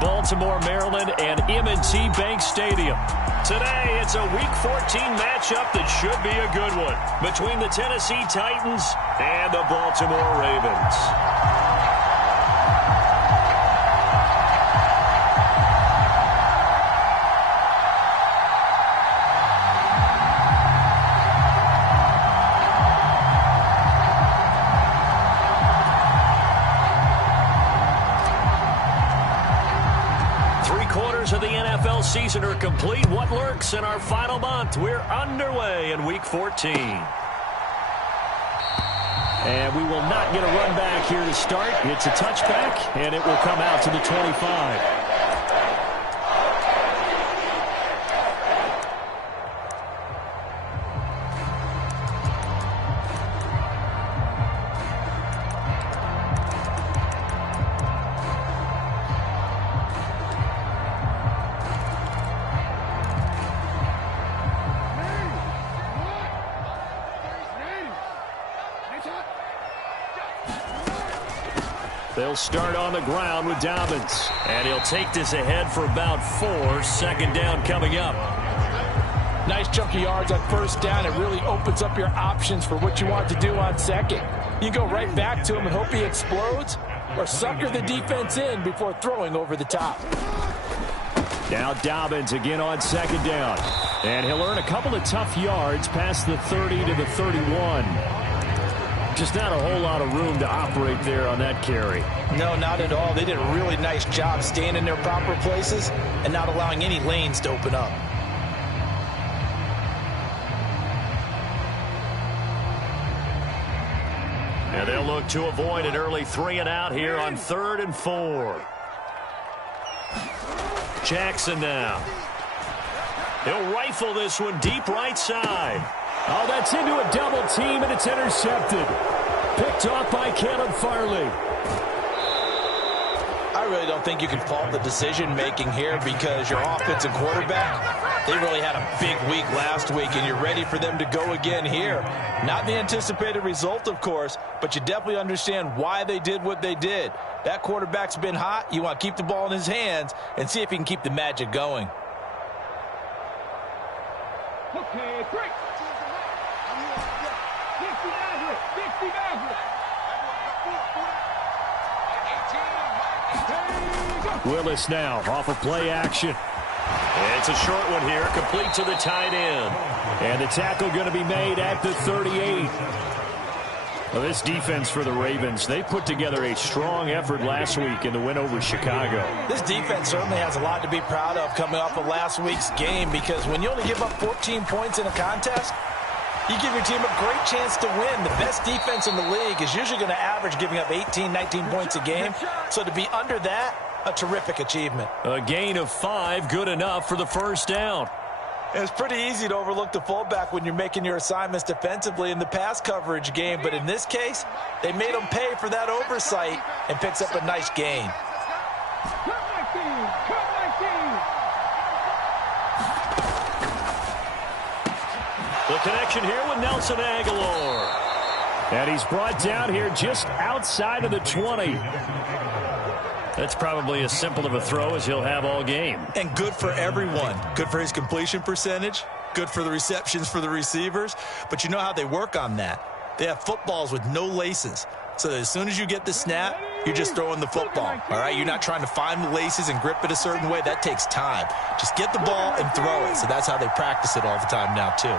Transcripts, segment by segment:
Baltimore, Maryland, and M&T Bank Stadium. Today, it's a Week 14 matchup that should be a good one between the Tennessee Titans and the Baltimore Ravens. 3/4 of the NFL season are complete. What lurks in our final month? We're underway in Week 14. And we will not get a run back here to start. It's a touchback, and it will come out to the 25. They'll start on the ground with Dobbins. And he'll take this ahead for about 4. Second down coming up. Nice chunk of yards on first down. It really opens up your options for what you want to do on second. You go right back to him and hope he explodes, or sucker the defense in before throwing over the top. Now Dobbins again on second down. And he'll earn a couple of tough yards past the 30 to the 31. Just not a whole lot of room to operate there on that carry. No, not at all. They did a really nice job staying in their proper places and not allowing any lanes to open up. And they'll look to avoid an early 3 and out here on 3rd and 4. Jackson now. He'll rifle this one deep right side. Oh, that's into a double team, and it's intercepted. Picked off by Caleb Farley. I really don't think you can fault the decision-making here because your offensive quarterback, they really had a big week last week, and you're ready for them to go again here. Not the anticipated result, of course, but you definitely understand why they did what they did. That quarterback's been hot. You want to keep the ball in his hands and see if he can keep the magic going. Okay, quick. Willis now off of play action. It's a short one here, complete to the tight end. And the tackle going to be made at the 38. Well, this defense for the Ravens, they put together a strong effort last week in the win over Chicago. This defense certainly has a lot to be proud of coming off of last week's game, because when you only give up 14 points in a contest, you give your team a great chance to win. The best defense in the league is usually going to average giving up 18, 19 points a game. So to be under that, a terrific achievement. A gain of 5, good enough for the first down. It's pretty easy to overlook the fullback when you're making your assignments defensively in the pass coverage game. But in this case, they made him pay for that oversight and picks up a nice gain. The connection here with Nelson Aguilar. And he's brought down here just outside of the 20. That's probably as simple of a throw as he'll have all game. And good for everyone. Good for his completion percentage. Good for the receptions for the receivers. But you know how they work on that. They have footballs with no laces. So that as soon as you get the snap, you're just throwing the football. All right, you're not trying to find the laces and grip it a certain way. That takes time. Just get the ball and throw it. So that's how they practice it all the time now, too.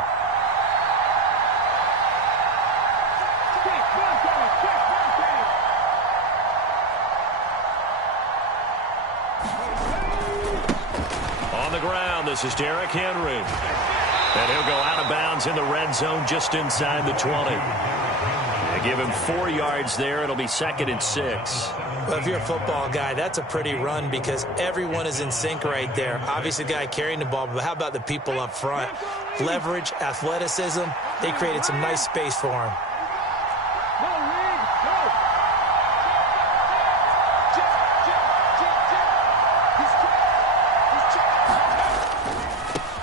This is Derrick Henry. And he'll go out of bounds in the red zone just inside the 20. They give him 4 yards there. It'll be 2nd and 6. Well, if you're a football guy, that's a pretty run because everyone is in sync right there. Obviously, the guy carrying the ball, but how about the people up front? Leverage, athleticism, they created some nice space for him.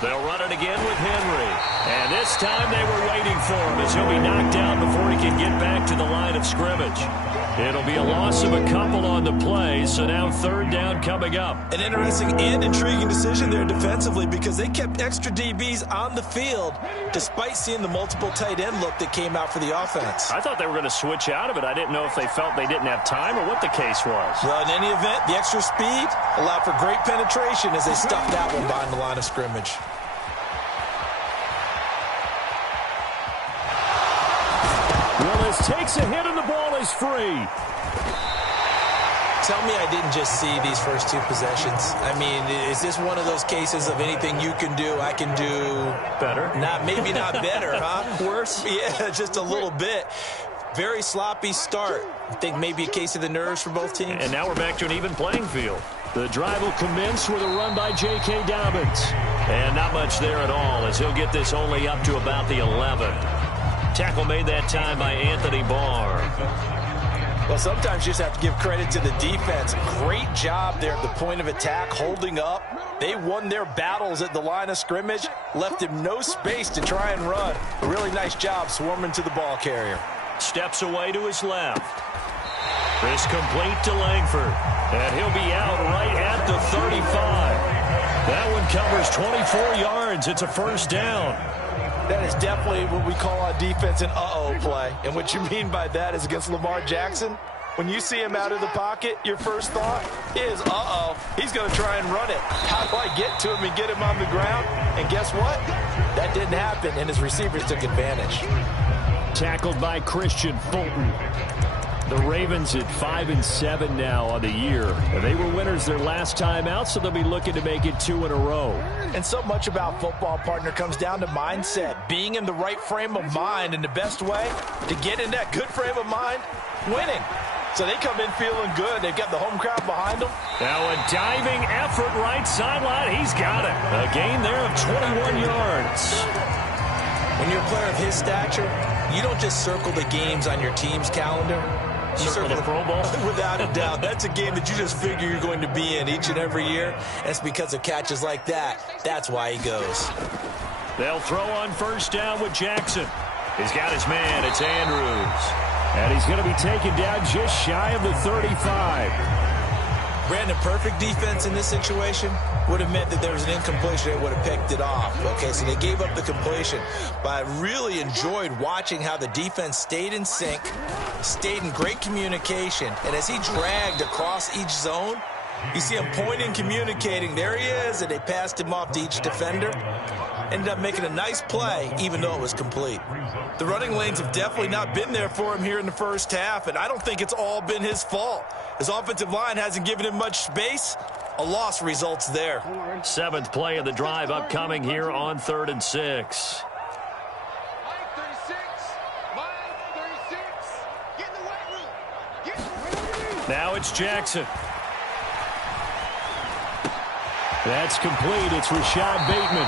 They'll run it again with Henry. And this time they were waiting for him as he'll be knocked down before he can get back to the line of scrimmage. It'll be a loss of a couple on the play, so now third down coming up. An interesting and intriguing decision there defensively because they kept extra DBs on the field despite seeing the multiple tight end look that came out for the offense. I thought they were going to switch out of it. I didn't know if they felt they didn't have time or what the case was. Well, in any event, the extra speed allowed for great penetration as they stuffed that one behind the line of scrimmage. Willis takes a hit and the ball is free. Tell me I didn't just see these first two possessions. I mean, is this one of those cases of anything you can do, I can do better? Maybe not better, huh? Worse? Yeah, just a little bit. Very sloppy start. I think maybe a case of the nerves for both teams. And now we're back to an even playing field. The drive will commence with a run by J.K. Dobbins. And not much there at all as he'll get this only up to about the 11. Tackle made that time by Anthony Barr. Well, sometimes you just have to give credit to the defense. Great job there at the point of attack, holding up. They won their battles at the line of scrimmage, left him no space to try and run. A really nice job swarming to the ball carrier. Steps away to his left. This complete to Langford. And he'll be out right at the 35. That one covers 24 yards. It's a first down. That is definitely what we call on defense an uh-oh play. And what you mean by that is against Lamar Jackson, when you see him out of the pocket, your first thought is, uh-oh, he's going to try and run it. How do I get to him and get him on the ground? And guess what? That didn't happen, and his receivers took advantage. Tackled by Christian Fulton. The Ravens at 5-7 now on the year. They were winners their last time out, so they'll be looking to make it 2 in a row. And so much about football, partner, comes down to mindset. Being in the right frame of mind, and the best way to get in that good frame of mind, winning. So they come in feeling good. They've got the home crowd behind them. Now a diving effort right sideline. He's got it. A gain there of 21 yards. When you're a player of his stature, you don't just circle the games on your team's calendar. You circle the Pro Bowl? Without a doubt. That's a game that you just figure you're going to be in each and every year. And it's because of catches like that. That's why he goes. They'll throw on first down with Jackson. He's got his man. It's Andrews. And he's going to be taken down just shy of the 35. Brandon, perfect defense in this situation would have meant that there was an incompletion that would have picked it off. Okay, so they gave up the completion. But I really enjoyed watching how the defense stayed in sync, stayed in great communication, and as he dragged across each zone, you see him pointing, communicating. There he is, and they passed him off to each defender. Ended up making a nice play, even though it was complete. The running lanes have definitely not been there for him here in the first half, and I don't think it's all been his fault. His offensive line hasn't given him much space. A loss results there. 7th play of the drive upcoming here on 3rd and 6. Now it's Jackson. That's complete. It's Rashad Bateman.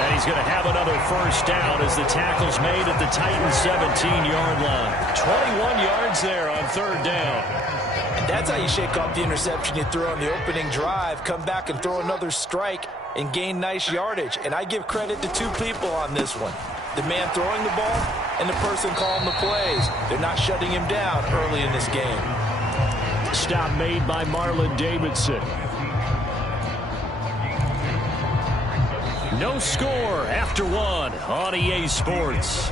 And he's going to have another first down as the tackle's made at the Titans' 17-yard line. 21 yards there on 3rd down. And that's how you shake off the interception you threw on the opening drive. Come back and throw another strike and gain nice yardage. And I give credit to two people on this one. The man throwing the ball and the person calling the plays. They're not shutting him down early in this game. Stop made by Marlon Davidson. No score after 1 on EA Sports.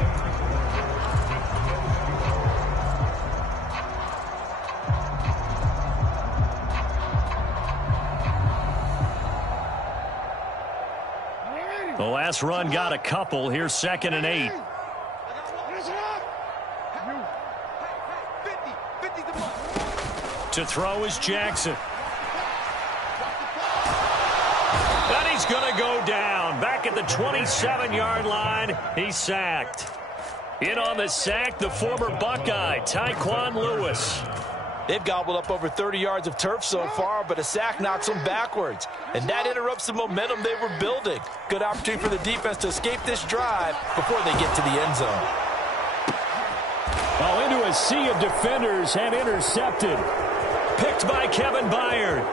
The last run got a couple. Here's 2nd and 8. To throw is Jackson. And he's going to go down. Back at the 27-yard line, he's sacked. In on the sack, the former Buckeye, Tyquan Lewis. They've gobbled up over 30 yards of turf so far, but a sack knocks them backwards. And that interrupts the momentum they were building. Good opportunity for the defense to escape this drive before they get to the end zone. Well, into a sea of defenders and intercepted. Picked by Kevin Byard.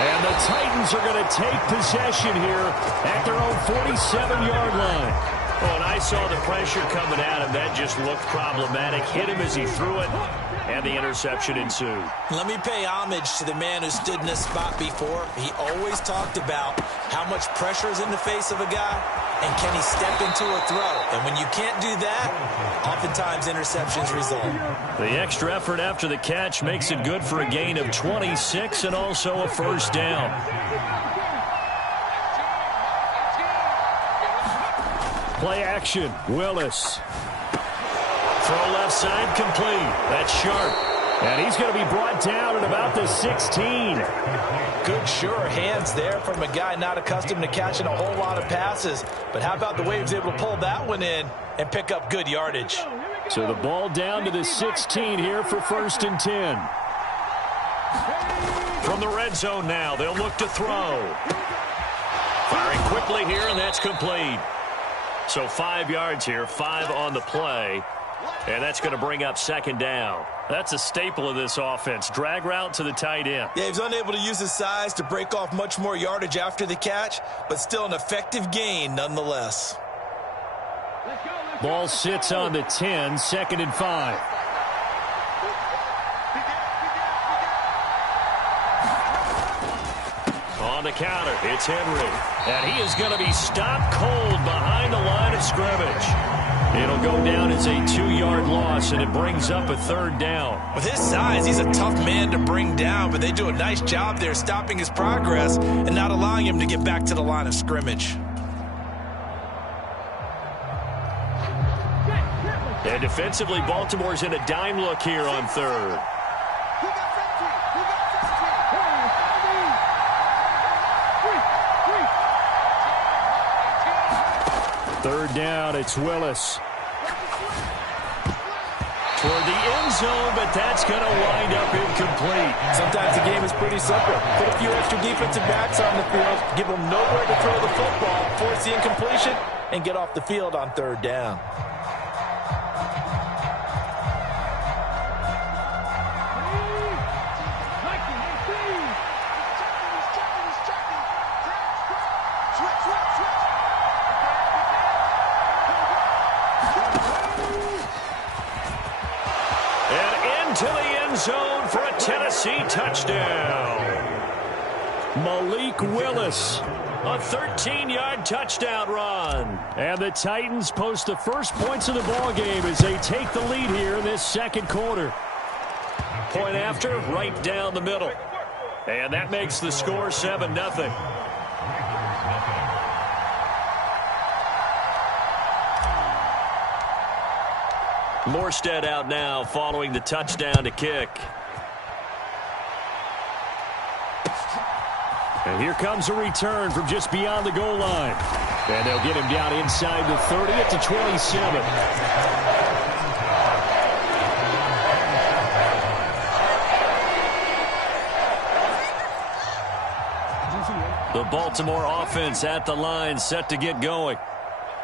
And the Titans are going to take possession here at their own 47-yard line. Oh, and I saw the pressure coming at him. That just looked problematic. Hit him as he threw it, and the interception ensued. Let me pay homage to the man who stood in this spot before. He always talked about how much pressure is in the face of a guy, and can he step into a throw? And when you can't do that, oftentimes interceptions result. The extra effort after the catch makes it good for a gain of 26 and also a first down. Play action, Willis. Throw left side complete. That's Sharp. And he's going to be brought down at about the 16. Good, sure hands there from a guy not accustomed to catching a whole lot of passes. But how about the way he was able to pull that one in and pick up good yardage? So the ball down to the 16 here for 1st and 10. From the red zone now, they'll look to throw. Firing quickly here, and that's complete. So 5 yards here, 5 on the play. And that's going to bring up 2nd down. That's a staple of this offense. Drag route to the tight end. Yeah, he's unable to use his size to break off much more yardage after the catch, but still an effective gain nonetheless. Ball sits on the 10, 2nd and 5. On the counter, it's Henry. And he is going to be stopped cold behind the line of scrimmage. It'll go down as a 2-yard loss, and it brings up a 3rd down. With his size, he's a tough man to bring down, but they do a nice job there stopping his progress and not allowing him to get back to the line of scrimmage. And defensively, Baltimore's in a dime look here on 3rd. Third down, it's Willis. Toward the end zone, but that's going to wind up incomplete. Sometimes the game is pretty simple. Put a few extra defensive backs on the field, give them nowhere to throw the football, force the incompletion, and get off the field on 3rd down. To the end zone for a Tennessee touchdown. Malik Willis, a 13-yard touchdown run. And the Titans post the first points of the ball game as they take the lead here in this 2nd quarter. Point after, right down the middle. And that makes the score 7-0. Morstead out now following the touchdown to kick. And here comes a return from just beyond the goal line. And they'll get him down inside the 30 at the 27. The Baltimore offense at the line, set to get going.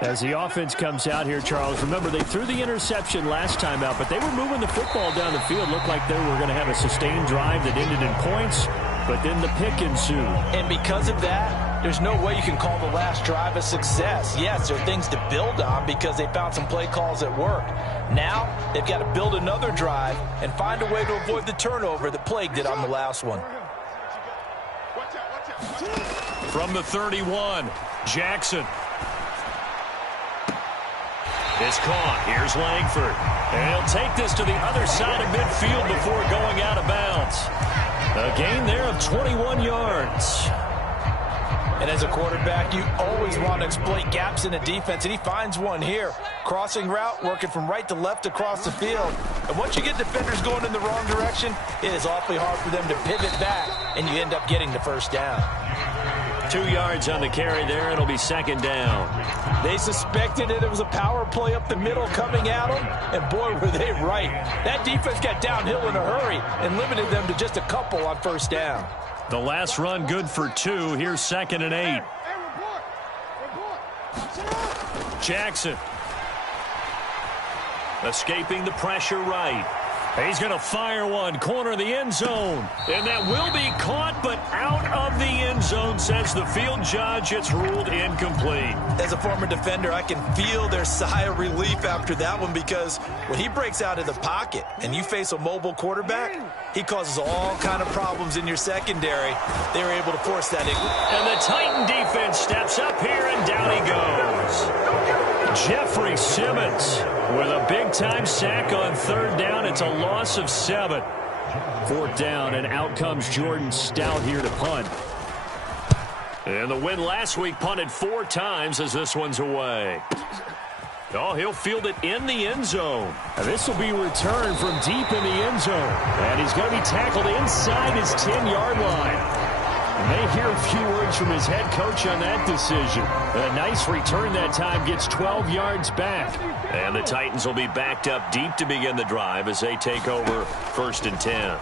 As the offense comes out here, Charles, remember they threw the interception last time out, but they were moving the football down the field. Looked like they were going to have a sustained drive that ended in points, but then the pick ensued. And because of that, there's no way you can call the last drive a success. Yes, there are things to build on because they found some play calls that worked. Now, they've got to build another drive and find a way to avoid the turnover that plagued it on the last one. From the 31, Jackson. It's caught. Here's Langford. And he'll take this to the other side of midfield before going out of bounds. A gain there of 21 yards. And as a quarterback, you always want to exploit gaps in the defense, and he finds one here. Crossing route, working from right to left across the field. And once you get defenders going in the wrong direction, it is awfully hard for them to pivot back, and you end up getting the first down. 2 yards on the carry there. It'll be 2nd down. They suspected it was a power play up the middle coming at them, and boy, were they right. That defense got downhill in a hurry and limited them to just a couple on 1st down. The last run good for 2. Here's 2nd and 8. Jackson. Escaping the pressure right. He's going to fire one, corner of the end zone. And that will be caught, but out of the end zone, says the field judge. It's ruled incomplete. As a former defender, I can feel their sigh of relief after that one, because when he breaks out of the pocket and you face a mobile quarterback, he causes all kind of problems in your secondary. They were able to force that in. And the Titan defense steps up here, and down he goes. Jeffrey Simmons with a big-time sack on third down. It's a loss of 7. Fourth down, and out comes Jordan Stout here to punt. And the win last week punted 4 times as this one's away. Oh, he'll field it in the end zone. And this will be returned from deep in the end zone. And he's going to be tackled inside his 10-yard line. And they hear a few words from his head coach on that decision. A nice return that time, gets 12 yards back. And the Titans will be backed up deep to begin the drive as they take over 1st and 10.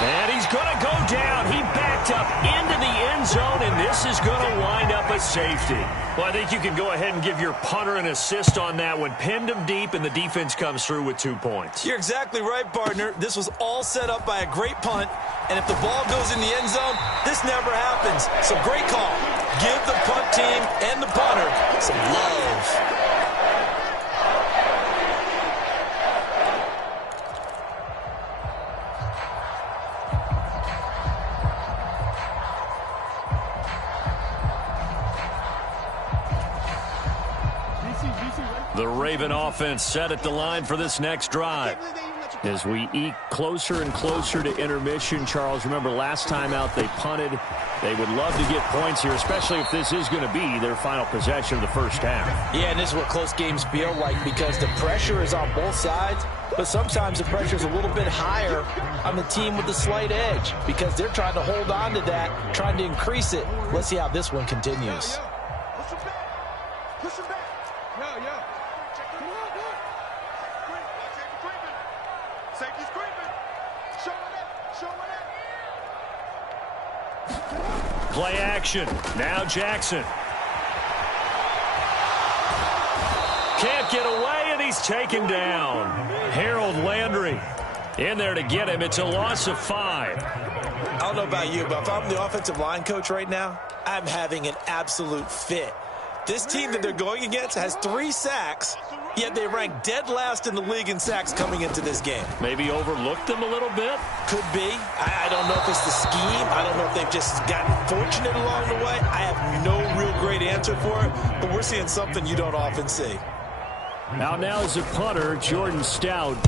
And he's going to go down. He backed up into the end zone, and this is going to wind up a safety. Well, I think you can go ahead and give your punter an assist on that one. Pinned him deep, and the defense comes through with 2 points. You're exactly right, partner. This was all set up by a great punt, and if the ball goes in the end zone, this never happens. So great call. Give the punt team and the punter some love. The Raven offense set at the line for this next drive. As we eke closer and closer to intermission, Charles, remember last time out they punted. They would love to get points here, especially if this is going to be their final possession of the first half. Yeah, and this is what close games feel like, because the pressure is on both sides, but sometimes the pressure is a little bit higher on the team with the slight edge because they're trying to hold on to that, trying to increase it. Let's see how this one continues. Push him back. Yo. Safety's creeping. Showing it. Play action. Now Jackson. Can't get away, and he's taken down. Harold Landry in there to get him. It's a loss of 5. I don't know about you, but if I'm the offensive line coach right now, I'm having an absolute fit. This team that they're going against has 3 sacks, yet they rank dead last in the league in sacks coming into this game. Maybe overlooked them a little bit? Could be. I don't know if it's the scheme. I don't know if they've just gotten fortunate along the way. I have no real great answer for it, but we're seeing something you don't often see. Out now is a punter, Jordan Stout.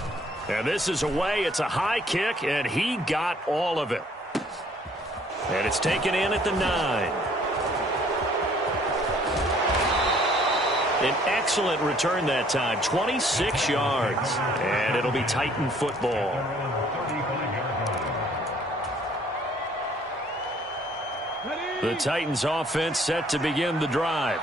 And this is away. It's a high kick, and he got all of it. And it's taken in at the 9. An excellent return that time, 26 yards. And it'll be Titan football. The Titans offense set to begin the drive.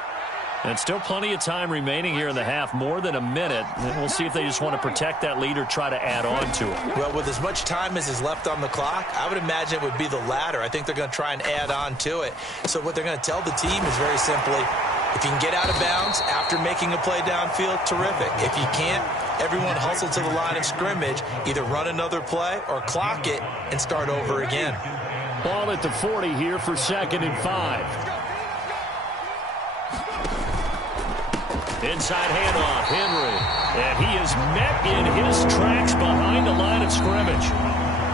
And still plenty of time remaining here in the half, more than a minute. And we'll see if they just want to protect that lead or try to add on to it. Well, with as much time as is left on the clock, I would imagine it would be the latter. I think they're going to try and add on to it. So what they're going to tell the team is very simply, if you can get out of bounds after making a play downfield, terrific. If you can't, everyone hustle to the line of scrimmage, either run another play or clock it and start over again. Ball at the 40 here for 2nd and 5. Inside handoff, Henry. And he is met in his tracks behind the line of scrimmage.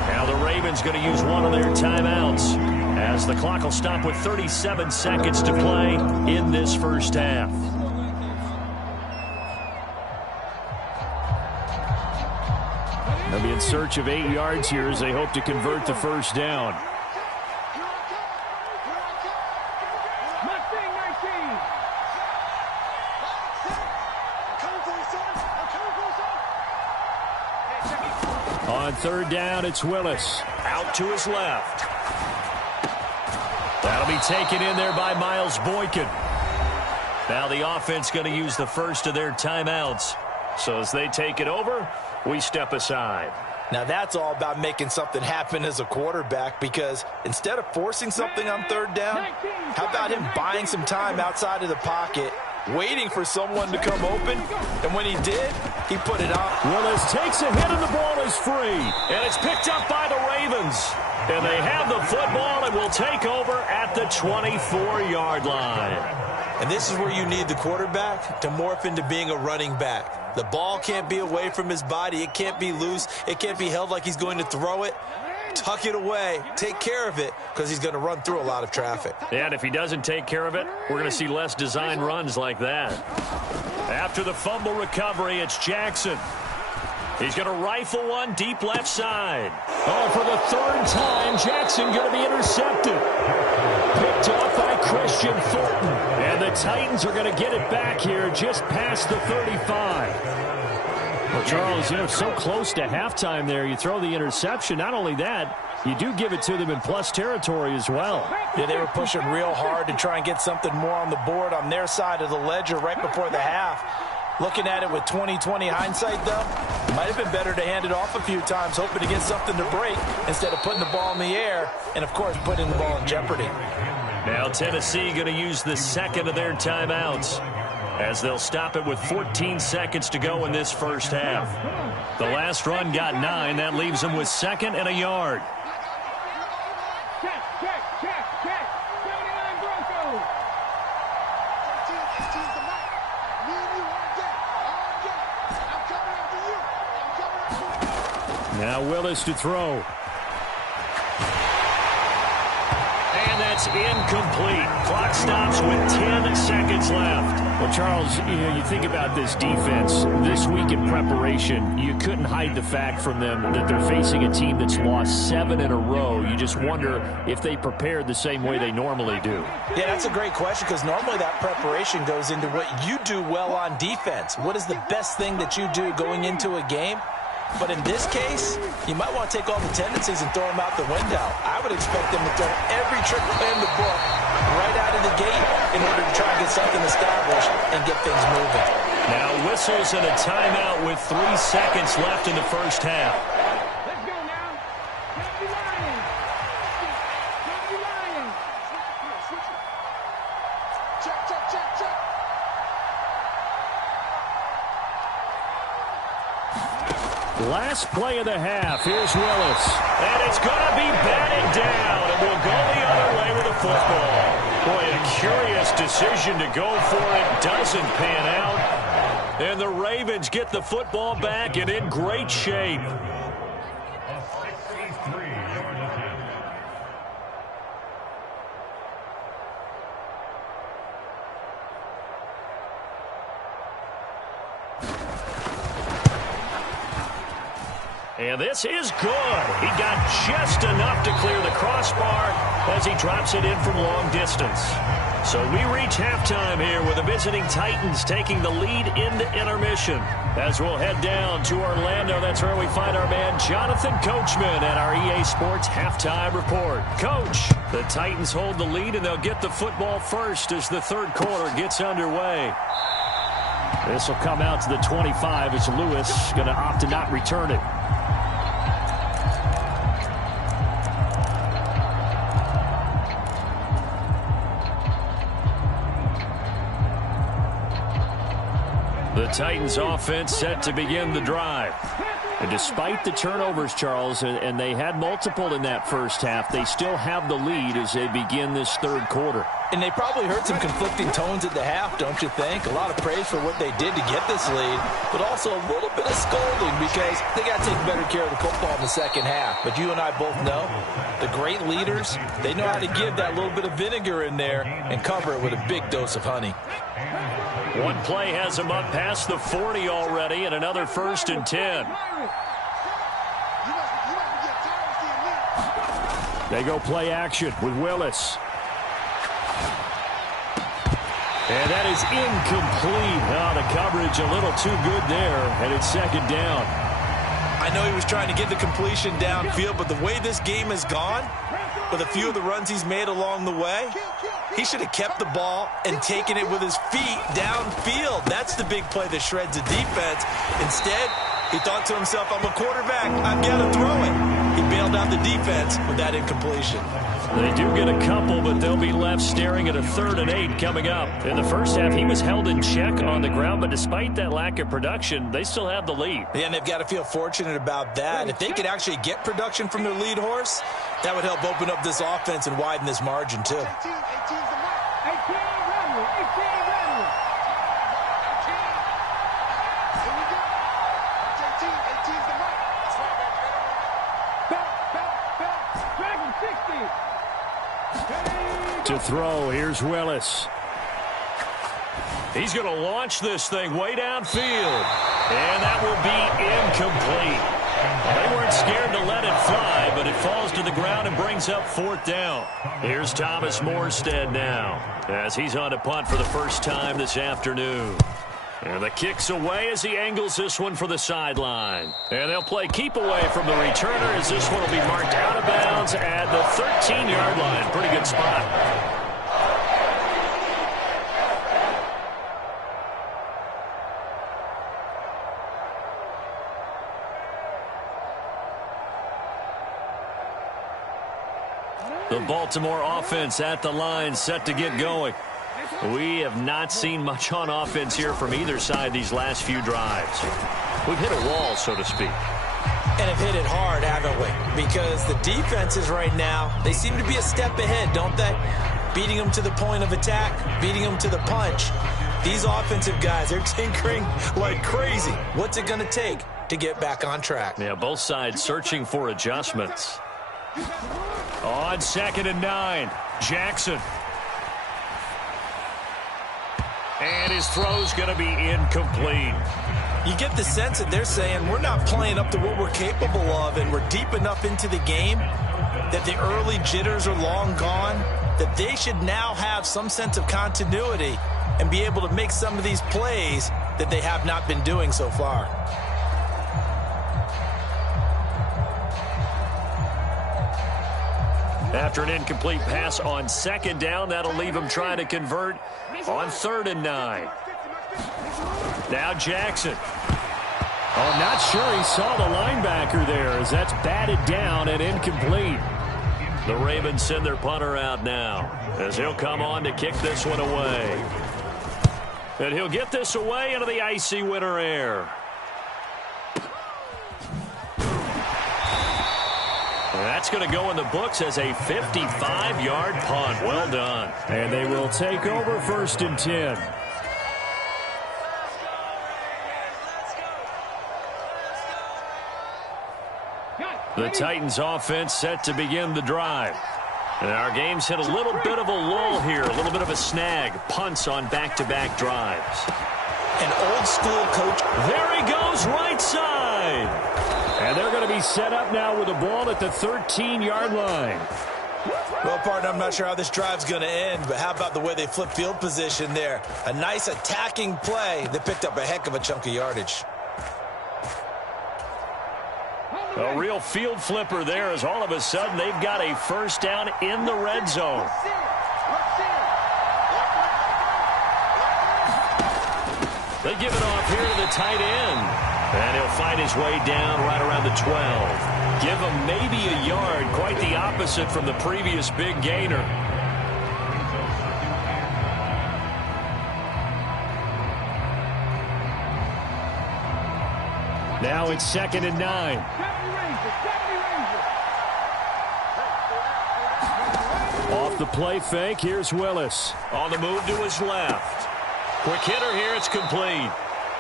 Now the Ravens going to use one of their timeouts as the clock will stop with 37 seconds to play in this first half. They'll be in search of 8 yards here as they hope to convert the first down. On 3rd down, it's Willis. Out to his left. That'll be taken in there by Miles Boykin. Now the offense going to use the first of their timeouts. So as they take it over, we step aside. Now that's all about making something happen as a quarterback, because instead of forcing something on 3rd down, how about him buying some time outside of the pocket waiting for someone to come open, and when he did, he put it on. Willis takes a hit and the ball is free. And it's picked up by the Ravens. And they have the football and will take over at the 24-yard line. And this is where you need the quarterback to morph into being a running back. The ball can't be away from his body. It can't be loose. It can't be held like he's going to throw it. Tuck it away. Take care of it because he's going to run through a lot of traffic. And if he doesn't take care of it, we're going to see less design runs like that. After the fumble recovery, it's Jackson. He's going to rifle one deep left side. Oh, for the third time, Jackson going to be intercepted. Picked off by Christian Fulton. And the Titans are going to get it back here just past the 35. Well, Charles, so close to halftime there. You throw the interception. Not only that, you do give it to them in plus territory as well. Yeah, they were pushing real hard to try and get something more on the board on their side of the ledger right before the half. Looking at it with 20/20 hindsight, though, might have been better to hand it off a few times, hoping to get something to break instead of putting the ball in the air and, of course, putting the ball in jeopardy. Now Tennessee going to use the second of their timeouts as they'll stop it with 14 seconds to go in this first half. The last run got 9. That leaves them with second and a yard. Now Willis to throw. And that's incomplete. Clock stops with 10 seconds left. Well, Charles, you think about this defense. This week in preparation, you couldn't hide the fact from them that they're facing a team that's lost 7 in a row. You just wonder if they prepared the same way they normally do. Yeah, that's a great question because normally that preparation goes into what you do well on defense. What is the best thing that you do going into a game? But in this case, you might want to take all the tendencies and throw them out the window. I would expect them to throw every trick play in the book right out of the gate in order to try and get something established and get things moving. Now whistles and a timeout with 3 seconds left in the first half. Let's go now. Let's be Lions. Let's be Lions. Switch it. Check, check, check, check. Last play of the half. Here's Willis. And it's going to be batted down. And we'll go the other way with the football. Boy, a curious decision to go for it. Doesn't pan out. And the Ravens get the football back and in great shape. And this is good. He got just enough to clear the crossbar as he drops it in from long distance. So we reach halftime here with the visiting Titans taking the lead into intermission. As we'll head down to Orlando, that's where we find our man Jonathan Coachman at our EA Sports Halftime Report. Coach, the Titans hold the lead and they'll get the football first as the third quarter gets underway. This will come out to the 25 as Lewis going to opt to not return it. The Titans offense set to begin the drive. And despite the turnovers, Charles, and they had multiple in that first half, they still have the lead as they begin this third quarter. And they probably heard some conflicting tones at the half, don't you think? A lot of praise for what they did to get this lead, but also a little bit of scolding because they got to take better care of the football in the second half. But you and I both know the great leaders, they know how to give that little bit of vinegar in there and cover it with a big dose of honey. One play has them up past the 40 already, and another 1st and 10. They go play action with Willis. And that is incomplete. Oh, the coverage a little too good there, and it's second down. I know he was trying to get the completion downfield, but the way this game has gone, with a few of the runs he's made along the way, he should have kept the ball and taken it with his feet downfield. That's the big play that shreds the defense. Instead, he thought to himself, I'm a quarterback. I've got to throw it. He bailed out the defense with that incompletion. They do get a couple, but they'll be left staring at a 3rd and 8 coming up. In the first half, he was held in check on the ground, but despite that lack of production, they still have the lead. Yeah, and they've got to feel fortunate about that. If they could actually get production from their lead horse, that would help open up this offense and widen this margin, too. 60. To throw, here's Willis. He's going to launch this thing way downfield. And that will be incomplete. Well, they weren't scared to let it fly, but it falls to the ground and brings up 4th down. Here's Thomas Morstead now, as he's on to punt for the first time this afternoon. And the kick's away as he angles this one for the sideline. And they'll play keep away from the returner as this one will be marked out of bounds at the 13-yard line. Pretty good spot. The Baltimore offense at the line, set to get going. We have not seen much on offense here from either side these last few drives. We've hit a wall, so to speak. And have hit it hard, haven't we? Because the defenses right now, they seem to be a step ahead, don't they? Beating them to the point of attack, beating them to the punch. These offensive guys, they're tinkering like crazy. What's it going to take to get back on track? Yeah, both sides searching for adjustments. On 2nd and 9, Jackson. And his throw's going to be incomplete. You get the sense that they're saying we're not playing up to what we're capable of, and we're deep enough into the game that the early jitters are long gone, that they should now have some sense of continuity and be able to make some of these plays that they have not been doing so far. After an incomplete pass on 2nd down, that'll leave him trying to convert on 3rd and 9. Now Jackson. Oh, I'm not sure he saw the linebacker there as that's batted down and incomplete. The Ravens send their punter out now as he'll come on to kick this one away. And he'll get this away into the icy winter air. That's going to go in the books as a 55-yard punt. Well done. And they will take over 1st and 10. The Titans offense set to begin the drive. And our game's hit a little bit of a lull here, a little bit of a snag. Punts on back-to-back drives. An old-school coach. There he goes, right side. And they're going to be set up now with the ball at the 13-yard line. Well, partner, I'm not sure how this drive's going to end, but how about the way they flip field position there? A nice attacking play that picked up a heck of a chunk of yardage. A real field flipper there as all of a sudden they've got a 1st down in the red zone. They give it off here to the tight end. And he'll find his way down right around the 12. Give him maybe a yard, quite the opposite from the previous big gainer. Now it's 2nd and 9. Off the play fake, here's Willis. On the move to his left. Quick hitter here, it's complete.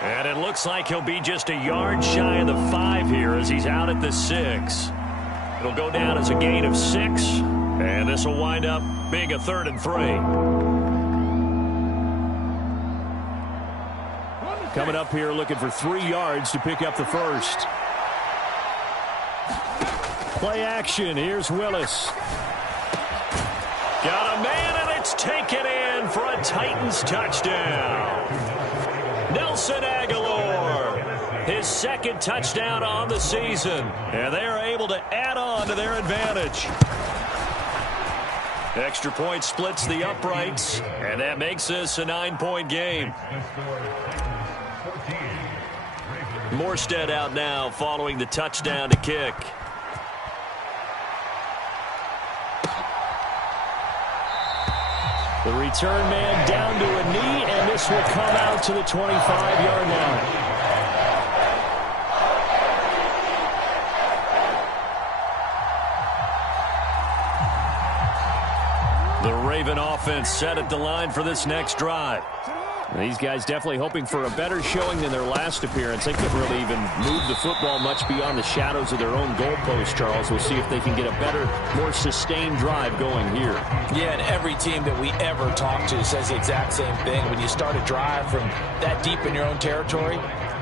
And it looks like he'll be just a yard shy of the 5 here as he's out at the 6. It'll go down as a gain of 6. And this will wind up being a 3rd and 3. Coming up here looking for 3 yards to pick up the 1st. Play action. Here's Willis. Got a man, and it's taken in for a Titans touchdown. Nelson Aguilar, his 2nd touchdown on the season, and they are able to add on to their advantage. Extra point splits the uprights, and that makes this a 9-point game. Morstead out now following the touchdown to kick. The return man down to a knee, and this will come out to the 25-yard line. The Raven offense set at the line for this next drive. These guys definitely hoping for a better showing than their last appearance. They couldn't really even move the football much beyond the shadows of their own goalpost, Charles. We'll see if they can get a better, more sustained drive going here. Yeah, and every team that we ever talk to says the exact same thing. When you start a drive from that deep in your own territory,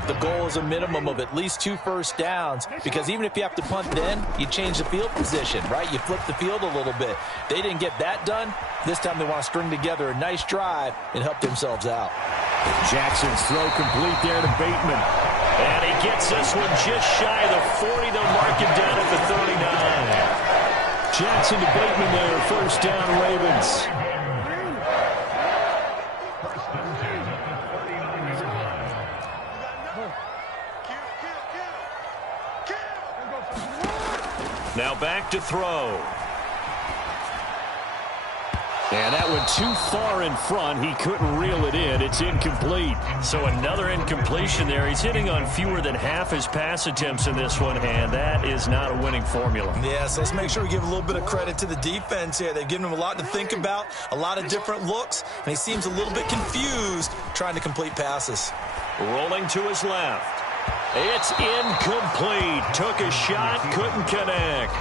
the goal is a minimum of at least 2 first downs, because even if you have to punt then, you change the field position, right? You flip the field a little bit. They didn't get that done. This time they want to string together a nice drive and help themselves out. Jackson's throw complete there to Bateman. And he gets this one just shy of the 40. They'll mark him down at the 39. Jackson to Bateman there, first down Ravens. Now back to throw. And that went too far in front. He couldn't reel it in. It's incomplete. So another incompletion there. He's hitting on fewer than half his pass attempts in this one, and that is not a winning formula. Yeah, so let's make sure we give a little bit of credit to the defense here. They've given him a lot to think about, a lot of different looks, and he seems a little bit confused trying to complete passes. Rolling to his left. It's incomplete. Took a shot, couldn't connect.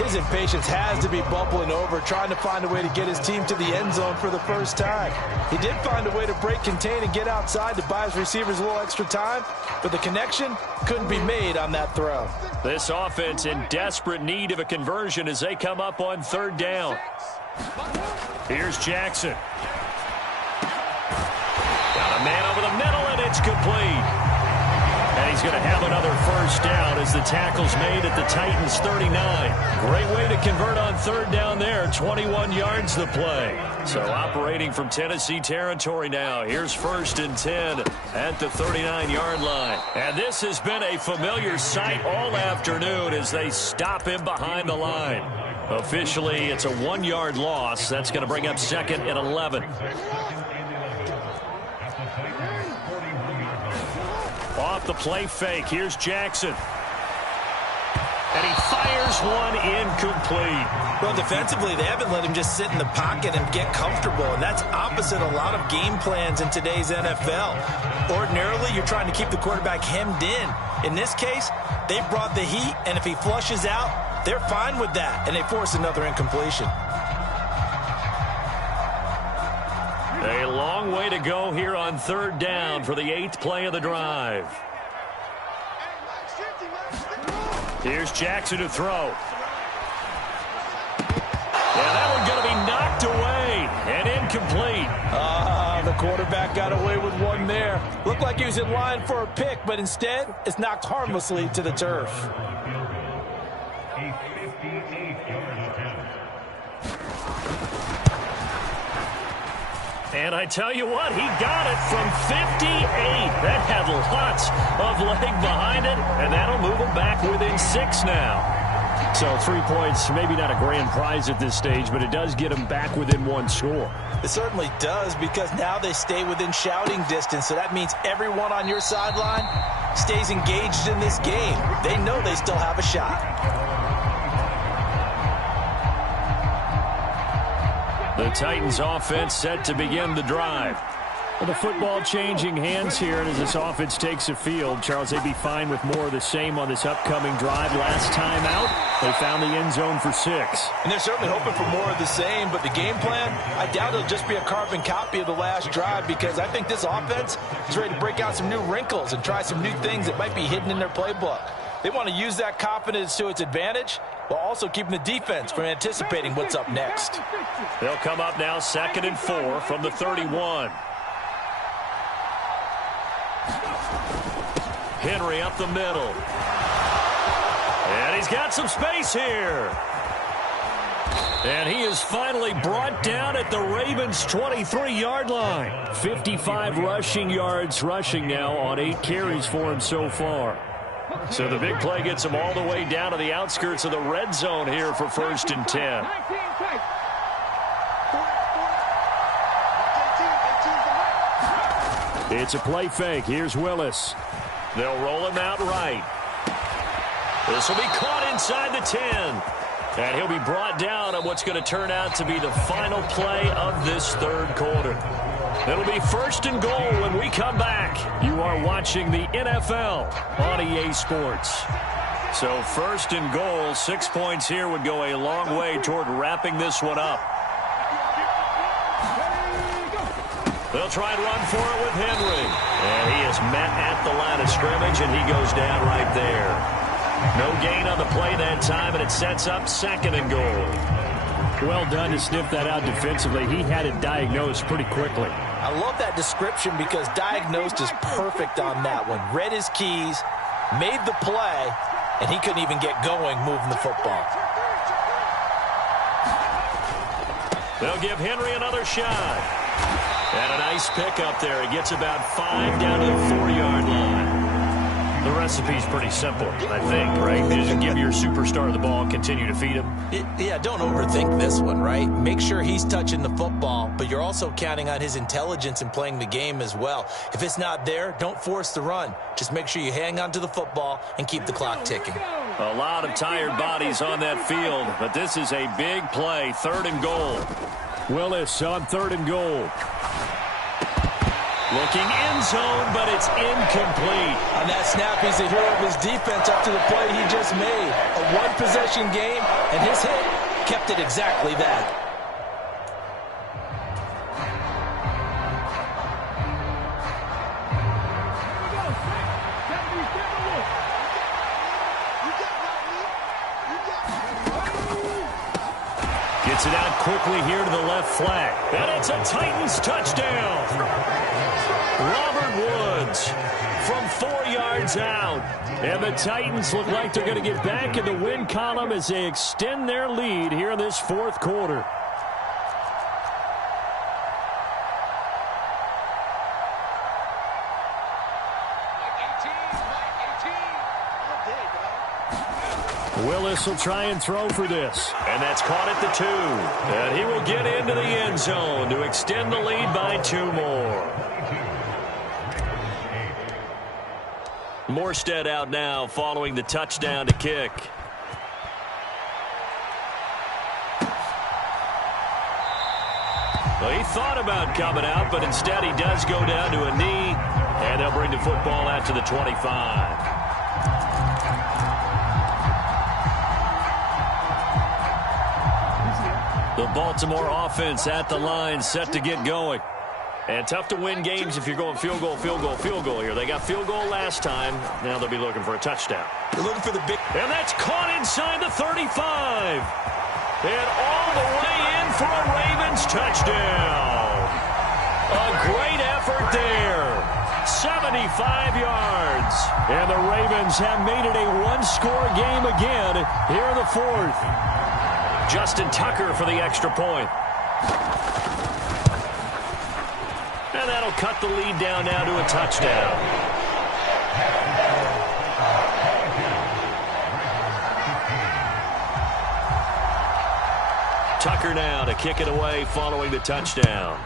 His impatience has to be bubbling over, trying to find a way to get his team to the end zone for the first time. He did find a way to break contain and get outside to buy his receivers a little extra time, but the connection couldn't be made on that throw. This offense in desperate need of a conversion as they come up on third down. Here's Jackson. Got a man over the middle, and it's complete. And he's going to have another first down as the tackle's made at the Titans' 39. Great way to convert on third down there. 21 yards the play. So operating from Tennessee territory now. Here's first and 10 at the 39-yard line. And this has been a familiar sight all afternoon as they stop him behind the line. Officially, it's a 1-yard loss. That's going to bring up second and 11. Off the play fake. Here's Jackson. And he fires one incomplete. Well, defensively, they haven't let him just sit in the pocket and get comfortable, and that's opposite a lot of game plans in today's NFL. Ordinarily, you're trying to keep the quarterback hemmed in. In this case, they brought the heat, and if he flushes out, they're fine with that, and they force another incompletion. A long way to go here on third down for the 8th play of the drive. Here's Jackson to throw. Yeah, that one going to be knocked away and incomplete. The quarterback got away with one there. Looked like he was in line for a pick, but instead it's knocked harmlessly to the turf. And I tell you what, he got it from 58. That had lots of leg behind it, and that'll move him back within 6 now. So 3 points, maybe not a grand prize at this stage, but it does get him back within 1 score. It certainly does, because now they stay within shouting distance, so that means everyone on your sideline stays engaged in this game. They know they still have a shot. The Titans offense set to begin the drive. Well, the football changing hands here, and as this offense takes the field, Charles, they'd be fine with more of the same on this upcoming drive. Last time out, they found the end zone for 6. And they're certainly hoping for more of the same, but the game plan, I doubt it'll just be a carbon copy of the last drive, because I think this offense is ready to break out some new wrinkles and try some new things that might be hidden in their playbook. They want to use that confidence to its advantage, while also keeping the defense from anticipating what's up next. They'll come up now 2nd and 4 from the 31. Henry up the middle. And he's got some space here. And he is finally brought down at the Ravens' 23-yard line. 55 rushing yards rushing now on 8 carries for him so far. So the big play gets him all the way down to the outskirts of the red zone here for 1st and 10. It's a play fake. Here's Willis. They'll roll him out right. This will be caught inside the 10. And he'll be brought down on what's going to turn out to be the final play of this third quarter. It'll be 1st and goal when we come back. You are watching the NFL on EA Sports. So 1st and goal, 6 points here would go a long way toward wrapping this one up. They'll try and run for it with Henry. And he is met at the line of scrimmage, and he goes down right there. No gain on the play that time, and it sets up 2nd and goal. Well done to sniff that out defensively. He had it diagnosed pretty quickly. I love that description because diagnosed is perfect on that one. Read his keys, made the play, and he couldn't even get going moving the football. They'll give Henry another shot. And a nice pickup there. He gets about 5 down to the 4-yard line. The recipe's pretty simple, I think, right? You just give your superstar the ball and continue to feed him. Yeah, don't overthink this one, right? Make sure he's touching the football, but you're also counting on his intelligence in playing the game as well. If it's not there, don't force the run. Just make sure you hang on to the football and keep the clock ticking. A lot of tired bodies on that field, but this is a big play, 3rd and goal. Willis on 3rd and goal. Looking end zone, but it's incomplete. On that snap, he's the hero of his defense up to the play he just made. A one-possession game, and his hit kept it exactly that. Gets it out quickly here to the left flat. And it's a Titans touchdown. Robert Woods from 4 yards out. And the Titans look like they're going to get back in the win column as they extend their lead here in this 4th quarter. Willis will try and throw for this. And that's caught at the 2. And he will get into the end zone to extend the lead by 2 more. Morstead out now following the touchdown to kick. Well, he thought about coming out, but instead he does go down to a knee. And they'll bring the football out to the 25. The Baltimore offense at the line, set to get going. And tough to win games if you're going field goal, field goal, field goal here. They got field goal last time. Now they'll be looking for a touchdown. They're looking for the big... And that's caught inside the 35. And all the way in for a Ravens touchdown. A great effort there. 75 yards. And the Ravens have made it a one-score game again here in the 4th. Justin Tucker for the extra point. And that'll cut the lead down now to a touchdown. Tucker now to kick it away following the touchdown.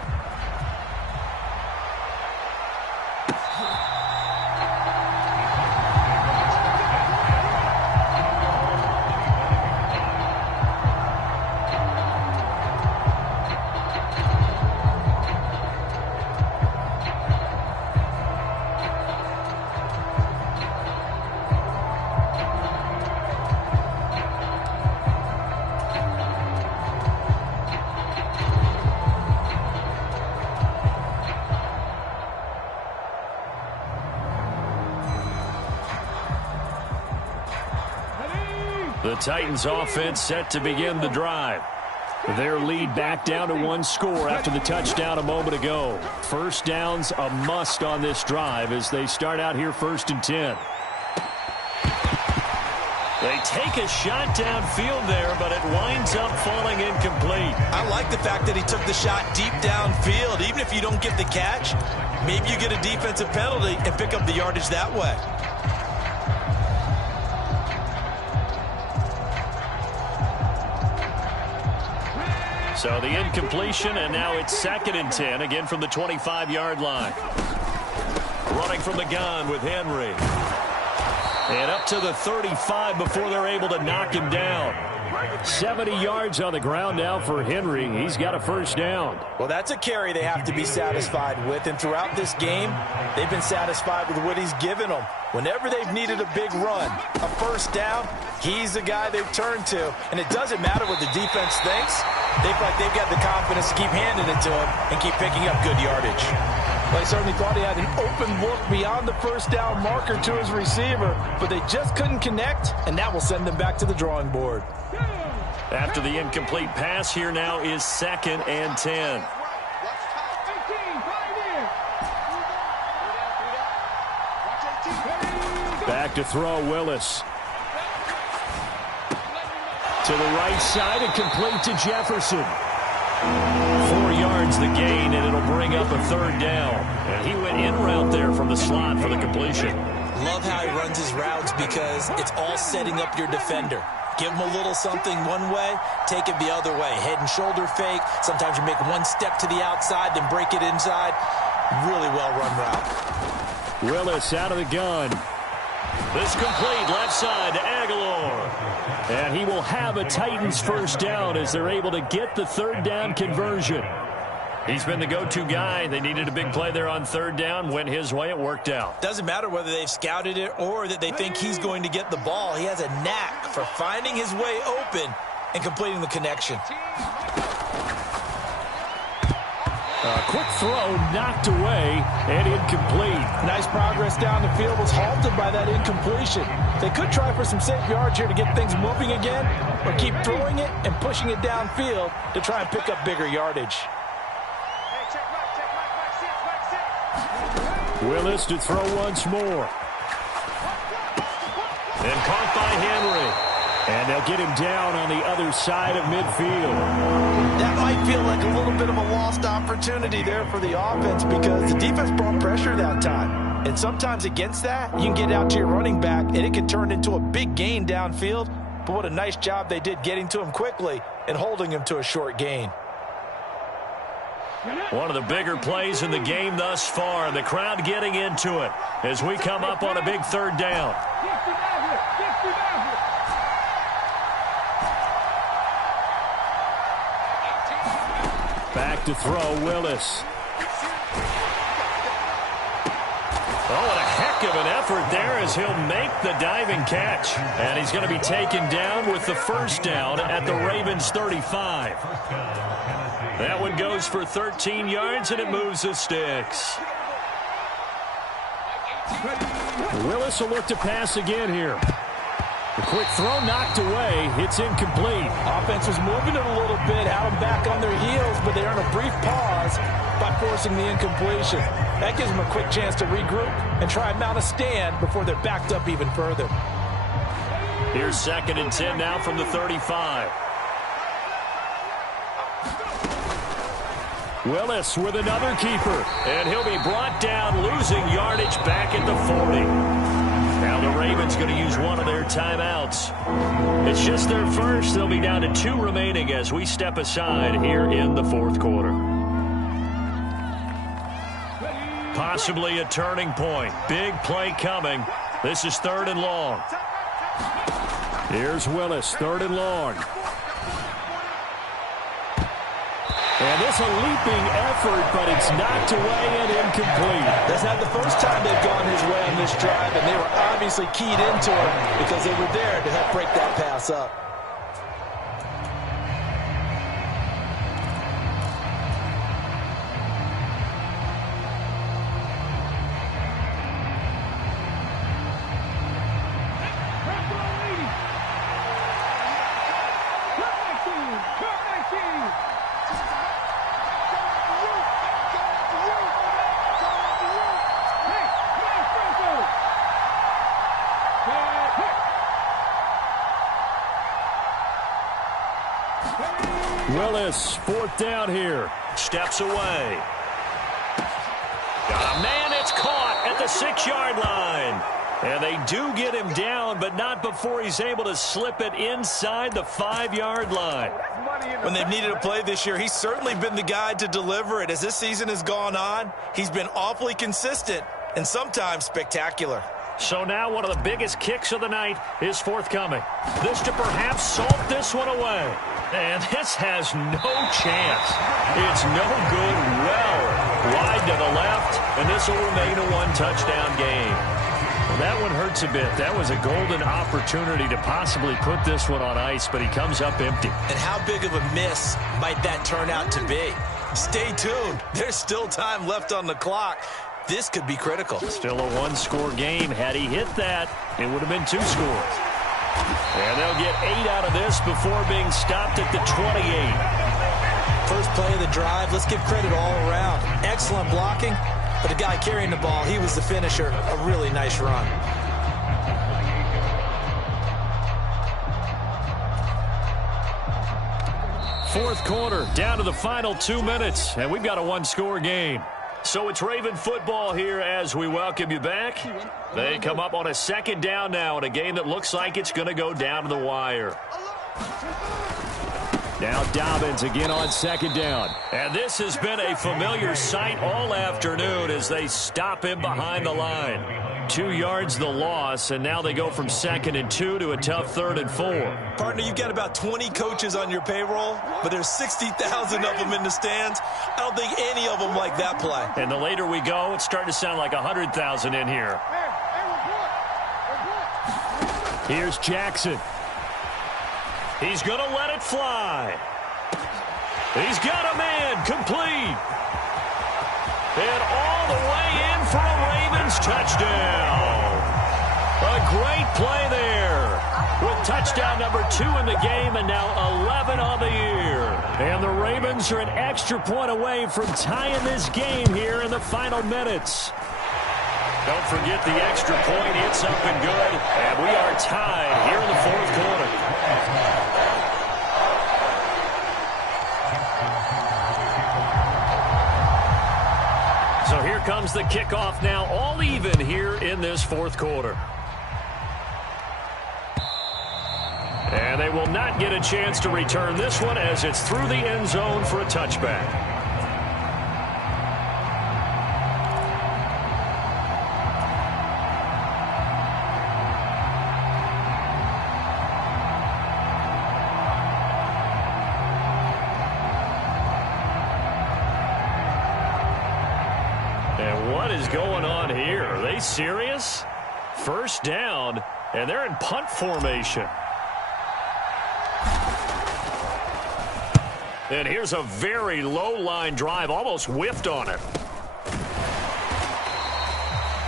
The Titans offense set to begin the drive. Their lead back down to 1 score after the touchdown a moment ago. First down's a must on this drive as they start out here 1st and 10. They take a shot downfield there, but it winds up falling incomplete. I like the fact that he took the shot deep downfield. Even if you don't get the catch, maybe you get a defensive penalty and pick up the yardage that way. So the incompletion, and now it's 2nd and 10, again from the 25-yard line. Running from the gun with Henry. And up to the 35 before they're able to knock him down. 70 yards on the ground now for Henry. He's got a first down. Well, that's a carry they have to be satisfied with. And throughout this game, they've been satisfied with what he's given them. Whenever they've needed a big run, a first down, he's the guy they've turned to. And it doesn't matter what the defense thinks. They feel like they've got the confidence to keep handing it to him and keep picking up good yardage. Well, he certainly thought he had an open look beyond the first down marker to his receiver, but they just couldn't connect, and that will send them back to the drawing board. After the incomplete pass, here now is 2nd and 10. Back to throw, Willis. To the right side and complete to Jefferson. 4 yards the gain, and it'll bring up a 3rd down. And he went in route there from the slot for the completion. Love how he runs his routes because it's all setting up your defender. Give him a little something one way, take it the other way. Head and shoulder fake. Sometimes you make one step to the outside, then break it inside. Really well-run route. Willis out of the gun. This complete left side to Aguilar. And he will have a Titans first down as they're able to get the 3rd down conversion. He's been the go-to guy. They needed a big play there on 3rd down. Went his way. It worked out. Doesn't matter whether they've scouted it or that they think he's going to get the ball. He has a knack for finding his way open and completing the connection. A quick throw knocked away and incomplete. Nice progress down the field was halted by that incompletion. They could try for some safe yards here to get things moving again, or keep throwing it and pushing it downfield to try and pick up bigger yardage. Willis to throw once more. And caught by Henry. And they'll get him down on the other side of midfield. That might feel like a little bit of a lost opportunity there for the offense because the defense brought pressure that time. And sometimes against that, you can get out to your running back, and it can turn into a big gain downfield. But what a nice job they did getting to him quickly and holding him to a short gain. One of the bigger plays in the game thus far. The crowd getting into it as we come up on a big 3rd down. Back to throw, Willis. Oh, what a heck of an effort there as he'll make the diving catch. And he's going to be taken down with the first down at the Ravens 35. That one goes for 13 yards, and it moves the sticks. Willis will look to pass again here. The quick throw knocked away. It's incomplete. Offense was moving it a little bit, had them back on their heels, but they earned a brief pause by forcing the incompletion. That gives them a quick chance to regroup and try and mount a stand before they're backed up even further. Here's 2nd and 10 now from the 35. Willis with another keeper, and he'll be brought down, losing yardage back at the 40. Now the Ravens going to use one of their timeouts. It's just their first. They'll be down to 2 remaining as we step aside here in the 4th quarter. Possibly a turning point. Big play coming. This is 3rd and long. Here's Willis, 3rd and long. And this a leaping effort, but it's knocked away and incomplete. That's not the first time they've gone his way on this drive, and they were obviously keyed into it because they were there to help break that pass up. Willis, 4th down here. Steps away. Man, it's caught at the 6-yard line. And they do get him down, but not before he's able to slip it inside the 5-yard line. When they've needed a play this year, he's certainly been the guy to deliver it. As this season has gone on, he's been awfully consistent and sometimes spectacular. So now one of the biggest kicks of the night is forthcoming. This to perhaps salt this one away. And this has no chance. It's no good. Well wide to the left, and this will remain a one-touchdown game. Well, that one hurts a bit. That was a golden opportunity to possibly put this one on ice, but he comes up empty. And how big of a miss might that turn out to be? Stay tuned. There's still time left on the clock. This could be critical. Still a one-score game. Had he hit that, it would have been 2 scores. And they'll get 8 out of this before being stopped at the 28. First play of the drive. Let's give credit all around. Excellent blocking, but the guy carrying the ball, he was the finisher. A really nice run. Fourth quarter, down to the final 2 minutes, and we've got a one-score game. So it's Raven football here as we welcome you back. They come up on a second down now in a game that looks like it's going to go down to the wire. Now Dobbins again on second down. And this has been a familiar sight all afternoon as they stop him behind the line. 2 yards the loss, and now they go from 2nd and 2 to a tough 3rd and 4. Partner, you've got about 20 coaches on your payroll, but there's 60,000 of them in the stands. I don't think any of them like that play. And the later we go, it's starting to sound like 100,000 in here. Here's Jackson. He's going to let it fly. He's got a man complete. And all the way in for a Ravens touchdown. A great play there. With touchdown number 2 in the game and now 11 on the year. And the Ravens are an extra point away from tying this game here in the final minutes. Don't forget the extra point. It's up and good. And we are tied here in the fourth quarter. So here comes the kickoff now, all even here in this fourth quarter. And they will not get a chance to return this one as it's through the end zone for a touchback. And what is going on here? Are they serious? First down, and they're in punt formation. And here's a very low-line drive, almost whiffed on it.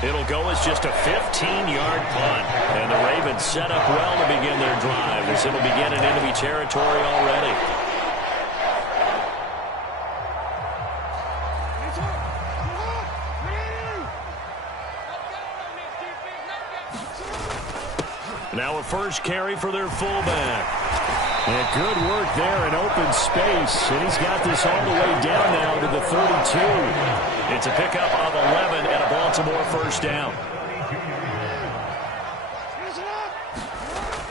It'll go as just a 15-yard punt. And the Ravens set up well to begin their drive as it'll begin in enemy territory already. Now a first carry for their fullback. And good work there in open space. And he's got this all the way down now to the 32. It's a pickup of 11 and a Baltimore first down.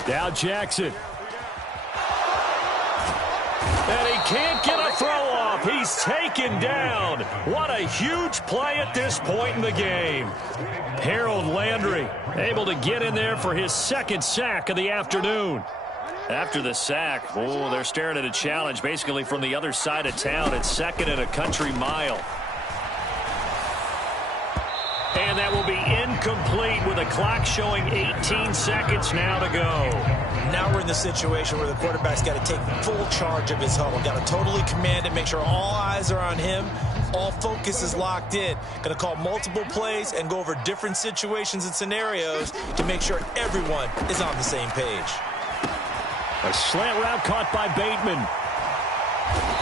Now Jackson. And he can't get a throw off. He's taken down. What a huge play at this point in the game. Harold Landry able to get in there for his second sack of the afternoon. After the sack, oh, they're staring at a challenge basically from the other side of town. It's 2nd and a country mile. And that will be incomplete with the clock showing 18 seconds now to go. Now we're in the situation where the quarterback's got to take full charge of his huddle. Got to totally command it, make sure all eyes are on him. All focus is locked in. Going to call multiple plays and go over different situations and scenarios to make sure everyone is on the same page. A slant route caught by Bateman.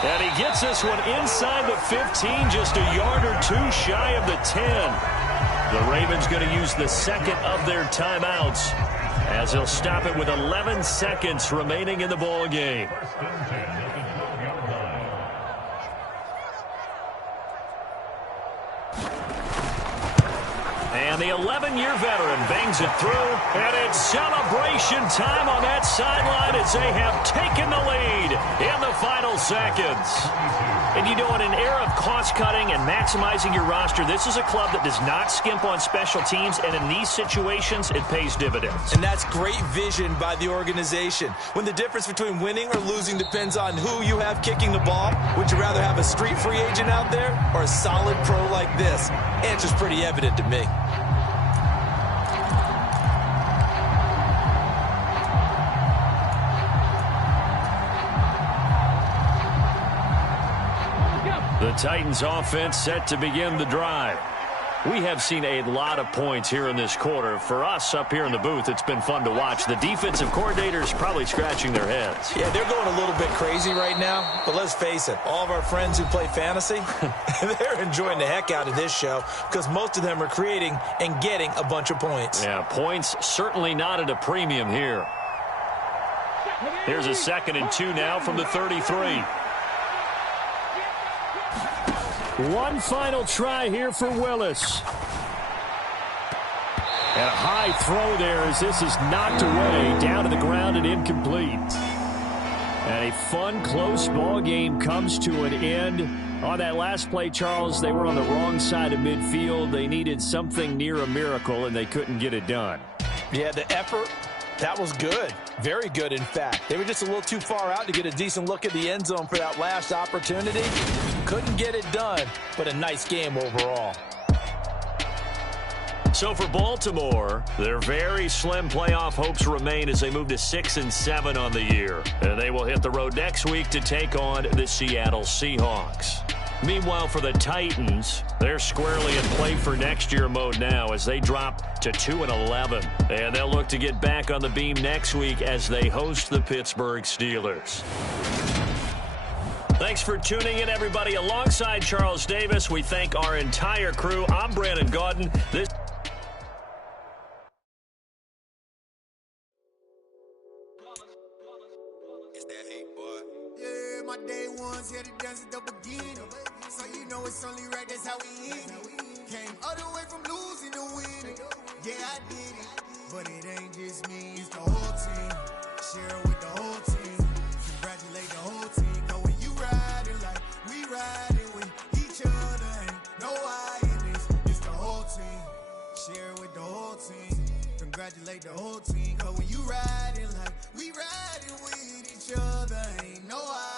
And he gets this one inside the 15, just a yard or two shy of the 10. The Ravens going to use the second of their timeouts as he'll stop it with 11 seconds remaining in the ball game. And the 11-year veteran bangs it through, and it's celebration time on that sideline as they have taken the lead in the final final seconds. And you know, in an era of cost-cutting and maximizing your roster, this is a club that does not skimp on special teams, and in these situations, it pays dividends. And that's great vision by the organization. When the difference between winning or losing depends on who you have kicking the ball, would you rather have a street free agent out there or a solid pro like this? Answer's pretty evident to me. The Titans offense set to begin the drive. We have seen a lot of points here in this quarter. For us up here in the booth, it's been fun to watch. The defensive coordinators probably scratching their heads. Yeah, they're going a little bit crazy right now, but let's face it, all of our friends who play fantasy, they're enjoying the heck out of this show because most of them are creating and getting a bunch of points. Yeah, points certainly not at a premium here. Here's a 2nd and 2 now from the 33. One final try here for Willis. And a high throw there as this is knocked away, down to the ground and incomplete. And a fun, close ball game comes to an end. On that last play, Charles, they were on the wrong side of midfield. They needed something near a miracle, and they couldn't get it done. Yeah, the effort, that was good. Very good, in fact. They were just a little too far out to get a decent look at the end zone for that last opportunity. Couldn't get it done, but a nice game overall. So for Baltimore, their very slim playoff hopes remain as they move to 6-7 on the year. And they will hit the road next week to take on the Seattle Seahawks. Meanwhile, for the Titans, they're squarely in play for next year mode now as they drop to 2-11. And they'll look to get back on the beam next week as they host the Pittsburgh Steelers. Thanks for tuning in, everybody. Alongside Charles Davis, we thank our entire crew. I'm Brandon Gaudin. This Yeah, my day ones here to dance at the beginning. So you know it's only right, that's how we end it. Came all the way from losing to winning. Yeah, I did it. But it ain't just me, it's the whole team. Share it with the whole team. Congratulate the whole team. Cause when you riding like we riding with each other, ain't no I in this. It's the whole team. Share it with the whole team. Congratulate the whole team. Cause when you riding like we riding with each other, ain't no I.